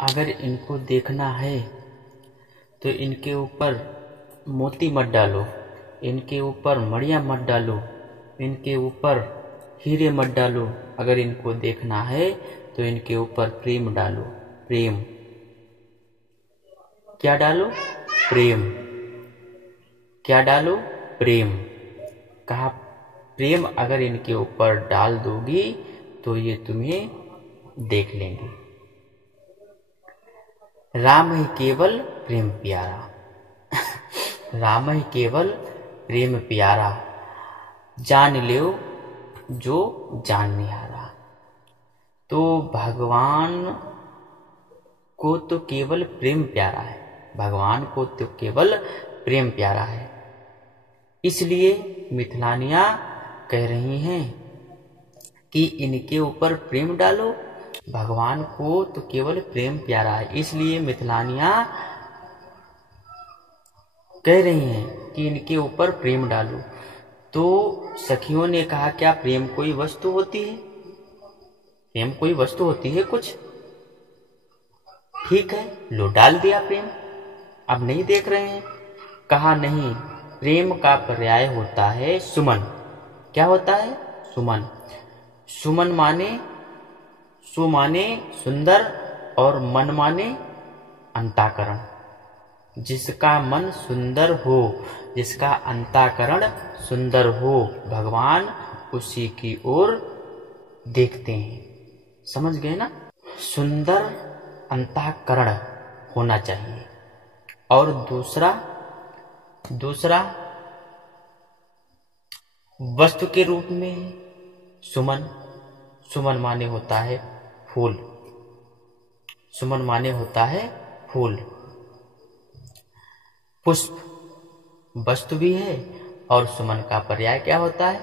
अगर इनको देखना है तो इनके ऊपर मोती मत डालो, इनके ऊपर मड़ियाँ मत डालो, इनके ऊपर हीरे मत डालो। अगर इनको देखना है तो इनके ऊपर प्रेम डालो। प्रेम क्या डालो? प्रेम। क्या डालो? प्रेम। कहा प्रेम अगर इनके ऊपर डाल दोगी तो ये तुम्हें देख लेंगे। राम ही केवल प्रेम प्यारा, राम ही केवल प्रेम प्यारा, जान लो जो जान निहारा। तो भगवान को तो केवल प्रेम प्यारा है, भगवान को तो केवल प्रेम प्यारा है। इसलिए मिथिलानियाँ कह रही हैं कि इनके ऊपर प्रेम डालो, भगवान को तो केवल प्रेम प्यारा है। इसलिए मिथिलानियाँ कह रही हैं कि इनके ऊपर प्रेम डालो। तो सखियों ने कहा क्या प्रेम कोई वस्तु होती है? प्रेम कोई वस्तु होती है कुछ? ठीक है, लो डाल दिया प्रेम। अब नहीं देख रहे हैं? कहा नहीं, प्रेम का पर्याय होता है सुमन। क्या होता है? सुमन। सुमन माने सु माने सुंदर और मन माने अंताकरण। जिसका मन सुंदर हो, जिसका अंताकरण सुंदर हो, भगवान उसी की ओर देखते हैं। समझ गए ना? सुंदर अंतःकरण होना चाहिए। और दूसरा वस्तु के रूप में सुमन। सुमन माने होता है फूल। सुमन माने होता है फूल। पुष्प वस्तु भी है और सुमन का पर्याय क्या होता है?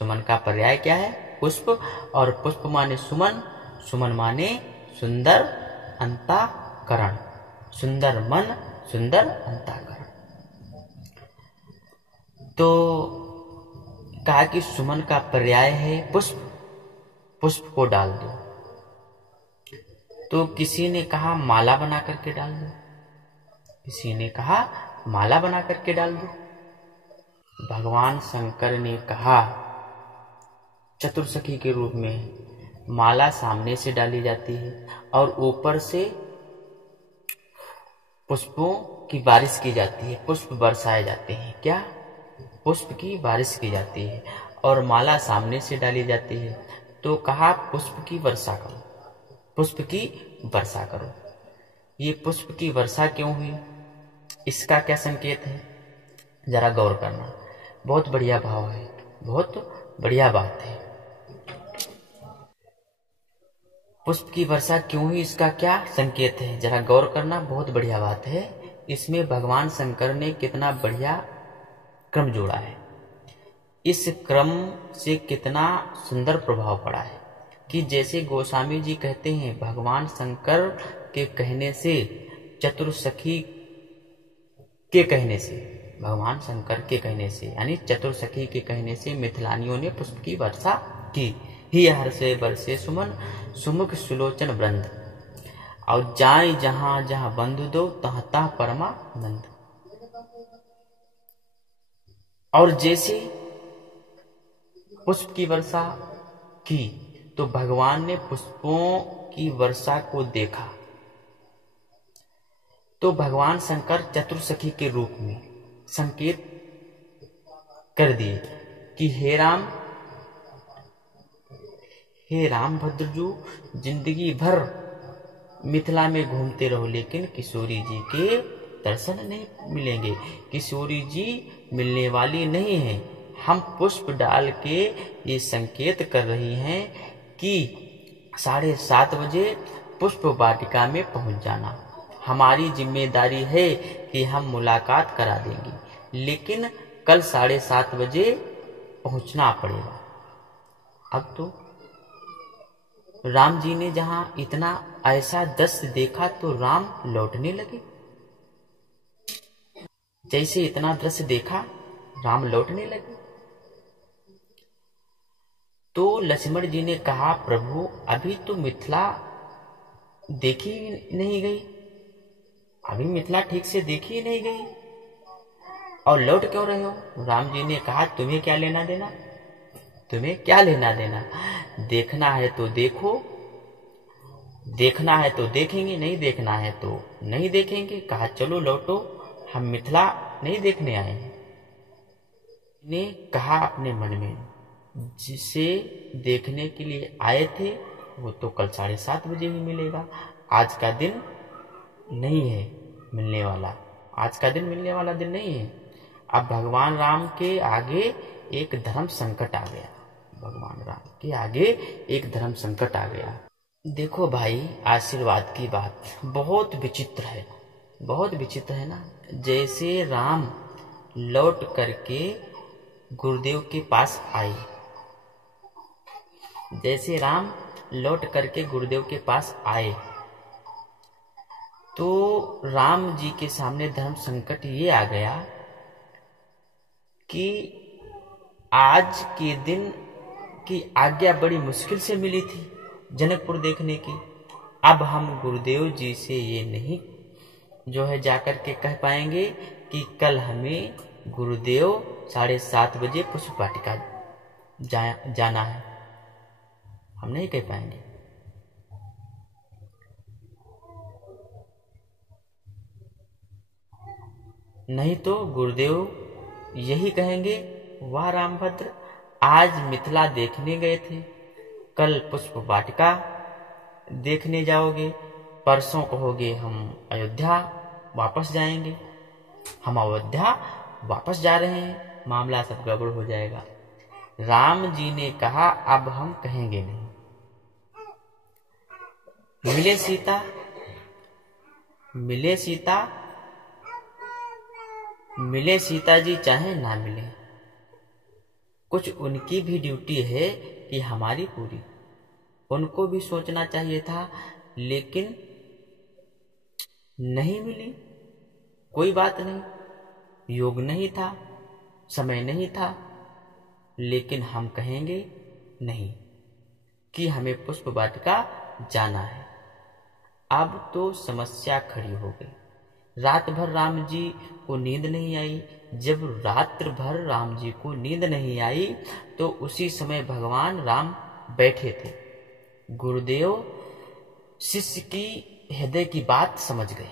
सुमन का पर्याय क्या है? पुष्प। और पुष्प माने सुमन, सुमन माने सुंदर अंतःकरण, सुंदर मन, सुंदर अंतःकरण। तो कहा कि सुमन का पर्याय है पुष्प, पुष्प को डाल दो। तो किसी ने कहा माला बना करके डाल दो, किसी ने कहा माला बना करके डाल दो। भगवान शंकर ने कहा चतुर्सखी के रूप में माला सामने से डाली जाती है और ऊपर से पुष्पों की बारिश की जाती है, पुष्प बरसाए जाते हैं। क्या? पुष्प की बारिश की जाती है और माला सामने से डाली जाती है। तो कहा पुष्प की वर्षा करो, पुष्प की वर्षा करो। ये पुष्प की वर्षा क्यों हुई? इसका क्या संकेत है? जरा गौर करना। बहुत बढ़िया भाव है, बहुत बढ़िया बात है। पुष्प की वर्षा क्यों हुई, इसका क्या संकेत है? जरा गौर करना, बहुत बढ़िया बात है। इसमें भगवान शंकर ने कितना बढ़िया क्रम जोड़ा है। इस क्रम से कितना सुंदर प्रभाव पड़ा है कि जैसे गोस्वामी जी कहते हैं भगवान शंकर के कहने से, चतुर्सखी के कहने से, भगवान शंकर के कहने से यानी चतुर्सखी के कहने से मिथिलानियों ने पुष्प की वर्षा की। ही हर्षे बरसे सुमन, सुमुख सुलोचन वृंद, और जाए जहां जहां बंधु दो तहाँ तहाँ परमानंद। और जैसे पुष्प की वर्षा की तो भगवान ने पुष्पों की वर्षा को देखा। तो भगवान शंकर चतुर्सखी के रूप में संकेत कर दिए कि हे राम भद्रजू, जिंदगी भर मिथिला में घूमते रहो लेकिन किशोरी जी के दर्शन नहीं मिलेंगे। किशोरी जी मिलने वाली नहीं है। हम पुष्प डाल के ये संकेत कर रही हैं कि 7:30 बजे पुष्प वाटिका में पहुंच जाना। हमारी जिम्मेदारी है कि हम मुलाकात करा देंगे, लेकिन कल 7:30 बजे पहुंचना पड़ेगा। अब तो राम जी ने जहां इतना ऐसा दृश्य देखा तो राम लौटने लगे। जैसे इतना दृश्य देखा राम लौटने लगे। तो लक्ष्मण जी ने कहा प्रभु अभी तो मिथिला देखी नहीं गई, अभी मिथिला ठीक से देखी ही नहीं गई और लौट क्यों रहे हो? राम जी ने कहा तुम्हें क्या लेना देना, तुम्हें क्या लेना देना, देखना है तो देखो, देखना है तो देखेंगे, नहीं देखना है तो नहीं देखेंगे। कहा चलो लौटो, हम मिथिला नहीं देखने आए हैं। ने कहा अपने मन में, जिसे देखने के लिए आए थे वो तो कल 7:30 बजे ही मिलेगा, आज का दिन नहीं है मिलने वाला, आज का दिन मिलने वाला दिन नहीं है। अब भगवान राम के आगे एक धर्म संकट आ गया, भगवान राम के आगे एक धर्म संकट आ गया। देखो भाई, आशीर्वाद की बात बहुत विचित्र है, बहुत विचित्र है ना। जैसे राम लौट करके गुरुदेव के पास आए, जैसे राम लौट करके गुरुदेव के पास आए तो राम जी के सामने धर्म संकट ये आ गया कि आज के दिन की आज्ञा बड़ी मुश्किल से मिली थी जनकपुर देखने की। अब हम गुरुदेव जी से ये नहीं जो है जाकर के कह पाएंगे कि कल हमें गुरुदेव 7:30 बजे पुष्प वाटिका जाना है, हम नहीं कह पाएंगे। नहीं तो गुरुदेव यही कहेंगे, वाह रामभद्र, आज मिथिला देखने गए थे, कल पुष्प वाटिका देखने जाओगे, परसों कहोगे हम अयोध्या वापस जाएंगे, हम अयोध्या वापस जा रहे हैं, मामला सब गड़बड़ हो जाएगा। राम जी ने कहा अब हम कहेंगे नहीं। मिले सीता, मिले सीता, मिले सीता जी चाहे ना मिले, कुछ उनकी भी ड्यूटी है कि हमारी पूरी, उनको भी सोचना चाहिए था, लेकिन नहीं मिली, कोई बात नहीं, योग नहीं था, समय नहीं था, लेकिन हम कहेंगे नहीं कि हमें पुष्प वाटिका जाना है। अब तो समस्या खड़ी हो गई। रात भर राम जी को नींद नहीं आई। जब रात्र भर राम जी को नींद नहीं आई तो उसी समय भगवान राम बैठे थे। गुरुदेव शिष्य की हृदय की बात समझ गए।